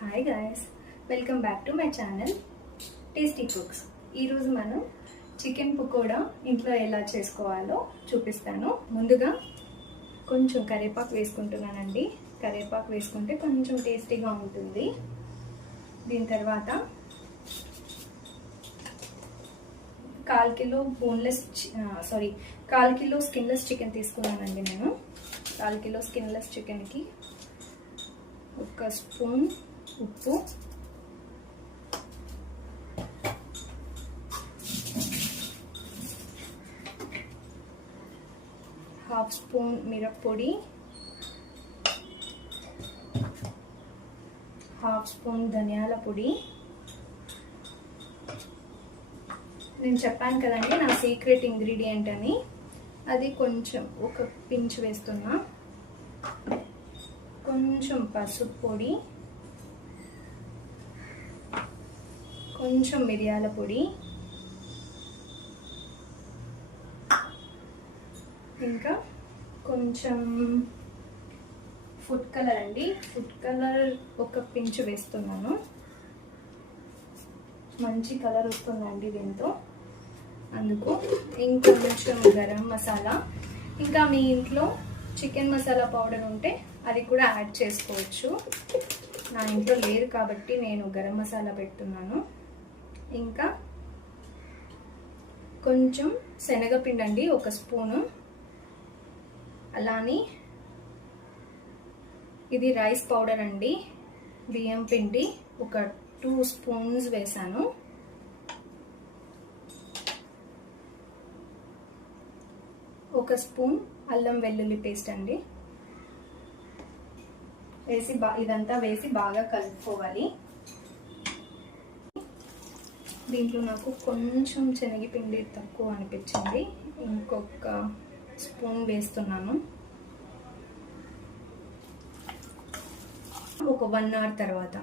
Hi guys, welcome back to my channel tasty cooks. ఈరోజు మనం chicken pakoda ఇంట్లో ఎలా చేసుకోవాలో చూపిస్తాను. ముందుగా కొంచెం కరివేపాకు వేసుకుంటున్నానండి. కరివేపాకు వేసుకుంటే కొంచెం టేస్టీగా ఉంటుంది. దీని తర్వాత 1/4 kilo call kilo skinless chicken తీసుకున్నానండి. నేను 1/4 కిలో స్కిన్లెస్ చికెన్కి 1 స్పూన్ ఉప్పు, 1/2 స్పూన్ మిరప్పొడి, 1/2 స్పూన్ ధనియాల పొడి. నేను చెప్పాను కదండి నా సీక్రెట్ ఇంగ్రీడియంట్ అని, అది కొంచెం ఒక పించ్ వేస్తున్నా. కొంచెం పసుపు పొడి, కొంచెం మిరియాల పొడి, ఇంకా కొంచెం ఫుడ్ కలర్ అండి. ఫుడ్ కలర్ ఒక పించ్ వేస్తున్నాను. మంచి కలర్ వస్తుందండి దీంతో, అందుకు. ఇంకొంచెం గరం మసాలా. ఇంకా మీ ఇంట్లో చికెన్ మసాలా పౌడర్ ఉంటే అది కూడా యాడ్ చేసుకోవచ్చు. నా ఇంట్లో లేదు కాబట్టి నేను గరం మసాలా పెడుతున్నాను. ఇంకా కొంచెం శనగపిండి అండి, 1 స్పూను. అలానే ఇది రైస్ పౌడర్ అండి, బియ్యం పిండి ఒక 2 స్పూన్స్ వేసాను. ఒక స్పూన్ అల్లం వెల్లుల్లి పేస్ట్ అండి వేసి ఇదంతా వేసి బాగా కలుపుకోవాలి. దీంట్లో నాకు కొంచెం శనగపిండి తక్కువ అనిపించింది, ఇంకొక స్పూన్ వేస్తున్నాను. ఒక 1 అవర్ తర్వాత